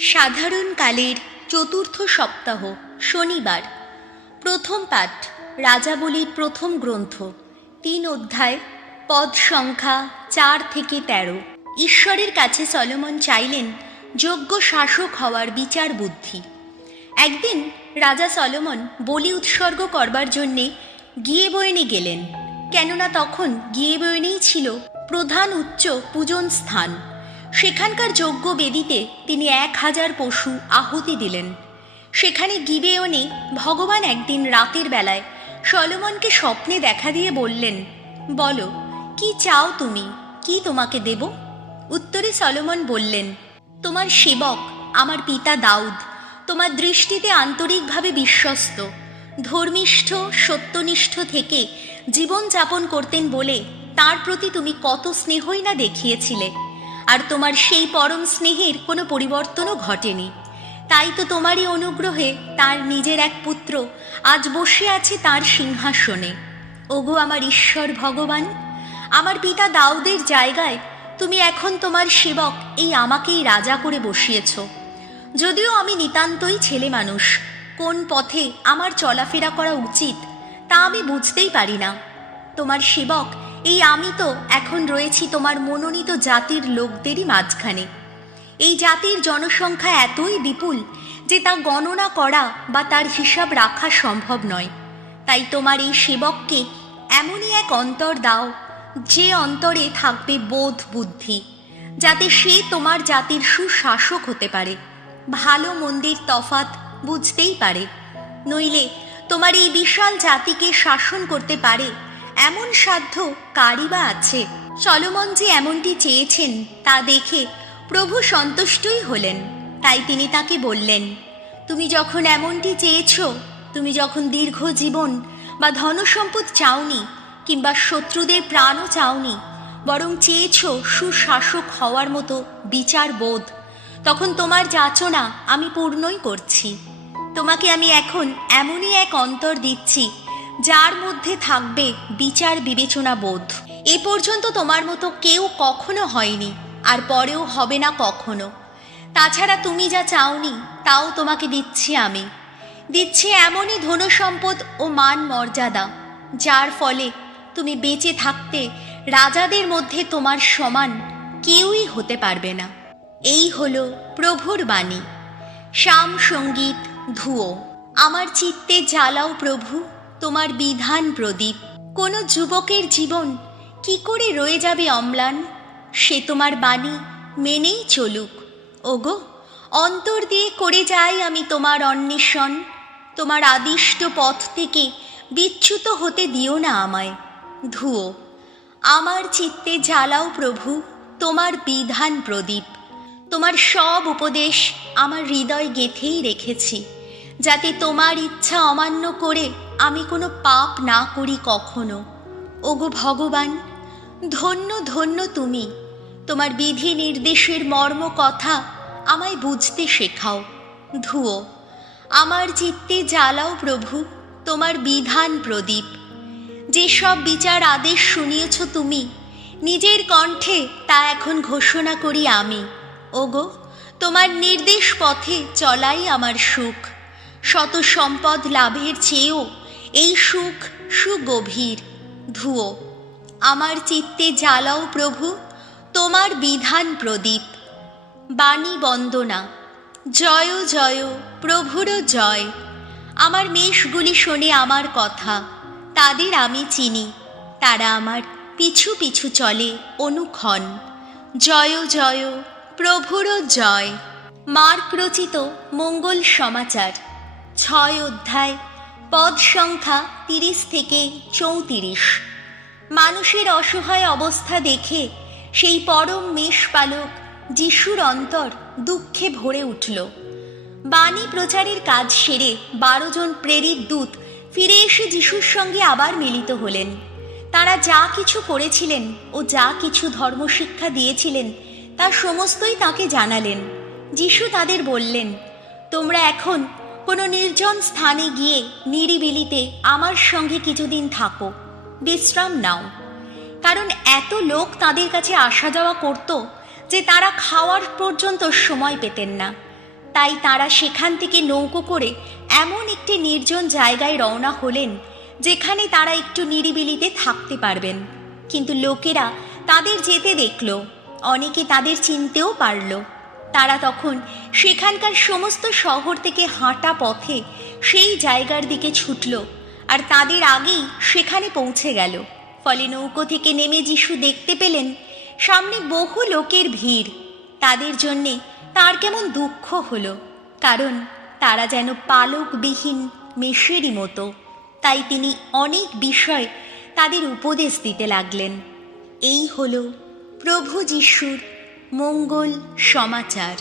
সাধারণকালের চতুর্থ সপ্তাহ শনিবার। প্রথম পাঠ রাজাবলীর প্রথম গ্রন্থ, 3 অধ্যায়, পদ সংখ্যা 4 থেকে 13। ঈশ্বরের কাছে সলোমন চাইলেন যোগ্য শাসক হওয়ার বিচার বুদ্ধি। একদিন রাজা সলোমন বলি উৎসর্গ করবার জন্যে গিয়েবয়নে গেলেন, কেননা তখন গিয়েবয়নেই ছিল প্রধান উচ্চ পূজন স্থান। সেখানকার যজ্ঞ বেদিতে তিনি 1000 পশু আহুতি দিলেন। সেখানে গিবেয়নে ভগবান একদিন রাতের বেলায় সলোমনকে স্বপ্নে দেখা দিয়ে বললেন, বলো কি চাও তুমি, কি তোমাকে দেব? উত্তরে সলোমন বললেন, তোমার সেবক আমার পিতা দাউদ তোমার দৃষ্টিতে আন্তরিকভাবে বিশ্বস্ত, ধর্মিষ্ঠ, সত্যনিষ্ঠ থেকে জীবনযাপন করতেন বলে তার প্রতি তুমি কত স্নেহই না দেখিয়েছিলে, আর তোমার সেই পরম স্নেহের কোনো পরিবর্তনও ঘটেনি। তাই তো তোমারই অনুগ্রহে তার নিজের এক পুত্র আজ বসে আছে তার সিংহাসনে। ওগো আমার ঈশ্বর ভগবান, আমার পিতা দাউদের জায়গায় তুমি এখন তোমার সেবক এই আমাকেই রাজা করে বসিয়েছ। যদিও আমি নিতান্তই ছেলে মানুষ, কোন পথে আমার চলাফেরা করা উচিত তা আমি বুঝতেই পারি না। তোমার সেবক এই আমি তো এখন রয়েছি তোমার মনোনীত জাতির লোকদেরই মাঝখানে। এই জাতির জনসংখ্যা এতই বিপুল যে তা গণনা করা বা তার হিসাব রাখা সম্ভব নয়। তাই তোমার এই সেবককে এমনই এক অন্তর দাও, যে অন্তরে থাকবে বোধ বুদ্ধি, যাতে সে তোমার জাতির সুশাসক হতে পারে, ভালো মন্দের তফাৎ বুঝতেই পারে। নইলে তোমার এই বিশাল জাতিকে শাসন করতে পারে এমন সাধ্য কারই বা আছে? সলোমন যে এমনটি চেয়েছেন তা দেখে প্রভু সন্তুষ্টই হলেন। তাই তিনি তাকে বললেন, তুমি যখন এমনটি চেয়েছ, তুমি যখন দীর্ঘ জীবন বা ধনসম্পদ চাওনি, কিংবা শত্রুদের প্রাণও চাওনি, বরং চেয়েছ সুশাসক হওয়ার মতো বিচার বোধ, তখন তোমার যাচনা আমি পূর্ণই করছি। তোমাকে আমি এখন এমনই এক অন্তর দিচ্ছি যার মধ্যে থাকবে বিচার বিবেচনা বোধ। এ পর্যন্ত তোমার মতো কেউ কখনো হয়নি, আর পরেও হবে না কখনো। তাছাড়া তুমি যা চাওনি তাও তোমাকে দিচ্ছি আমি। দিচ্ছি এমনই ধনসম্পদ ও মান মর্যাদা, যার ফলে তুমি বেঁচে থাকতে রাজাদের মধ্যে তোমার সমান কেউই হতে পারবে না। এই হলো প্রভুর বাণী। শ্যাম সঙ্গীত ধুয়ো। আমার চিত্তে জ্বালাও প্রভু তোমার বিধান প্রদীপ। কোনো যুবকের জীবন কি করে রয়ে যাবে অম্লান, সে তোমার বাণী মেনেই চলুক। ওগো, অন্তর দিয়ে করে যাই আমি তোমার অন্বেষণ। তোমার আদিষ্ট পথ থেকে বিচ্যুত হতে দিও না আমায়। ধুয়ো। আমার চিত্তে জ্বালাও প্রভু তোমার বিধান প্রদীপ। তোমার সব উপদেশ আমার হৃদয় গেঁথেই রেখেছি, যাতে তোমার ইচ্ছা অমান্য করে আমি কোনো পাপ না করি কখনো। ওগো ভগবান, ধন্য ধন্য তুমি। তোমার বিধি নির্দেশের মর্ম কথা আমায় বুঝতে শেখাও। ধুয়ো। আমার চিত্তে জ্বালাও প্রভু তোমার বিধান প্রদীপ। যেসব বিচার আদেশ শুনিয়েছ তুমি, নিজের কণ্ঠে তা এখন ঘোষণা করি আমি। ওগো, তোমার নির্দেশ পথে চলাই আমার সুখ। শত সম্পদ লাভের চেয়েও এই সুখ সুগভীর। ধুয়ো। আমার চিত্তে জ্বালাও প্রভু তোমার বিধান প্রদীপ। বাণী বন্দনা। জয় জয় প্রভুর জয়। আমার মেষগুলি শোনে আমার কথা, তাদের আমি চিনি, তারা আমার পিছু পিছু চলে অনুক্ষণ। জয় জয় প্রভুর জয়। মার্ক রচিত মঙ্গল সমাচার, 6 অধ্যায়, পদ সংখ্যা 30 থেকে 34। মানুষের অসহায় অবস্থা দেখে সেই পরম মেষপালক যিশুর অন্তর দুঃখে ভরে উঠল। বাণী প্রচারের কাজ সেরে 12 জন প্রেরিত দূত ফিরে এসে যিশুর সঙ্গে আবার মিলিত হলেন। তারা যা কিছু করেছিলেন ও যা কিছু ধর্মশিক্ষা দিয়েছিলেন তা সমস্তই তাকে জানালেন। যিশু তাদের বললেন, তোমরা এখন কোনো নির্জন স্থানে গিয়ে নিরিবিলিতে আমার সঙ্গে কিছুদিন থাকো, বিশ্রাম নাও। কারণ এত লোক তাদের কাছে আসা যাওয়া করত যে তারা খাওয়ার পর্যন্ত সময় পেতেন না। তাই তারা সেখান থেকে নৌকো করে এমন একটি নির্জন জায়গায় রওনা হলেন যেখানে তারা একটু নিরিবিলিতে থাকতে পারবেন। কিন্তু লোকেরা তাদের যেতে দেখল, অনেকে তাদের চিনতেও পারল। তারা তখন সেখানকার সমস্ত শহর থেকে হাঁটা পথে সেই জায়গার দিকে ছুটল, আর তাদের আগেই সেখানে পৌঁছে গেল। ফলে নৌকো থেকে নেমে যিশু দেখতে পেলেন সামনে বহু লোকের ভিড়। তাদের জন্যে তার কেমন দুঃখ হলো, কারণ তারা যেন পালকবিহীন মেষেরই মতো। তাই তিনি অনেক বিষয় তাদের উপদেশ দিতে লাগলেন। এই হলো প্রভু যিশুর মঙ্গল সমাচার।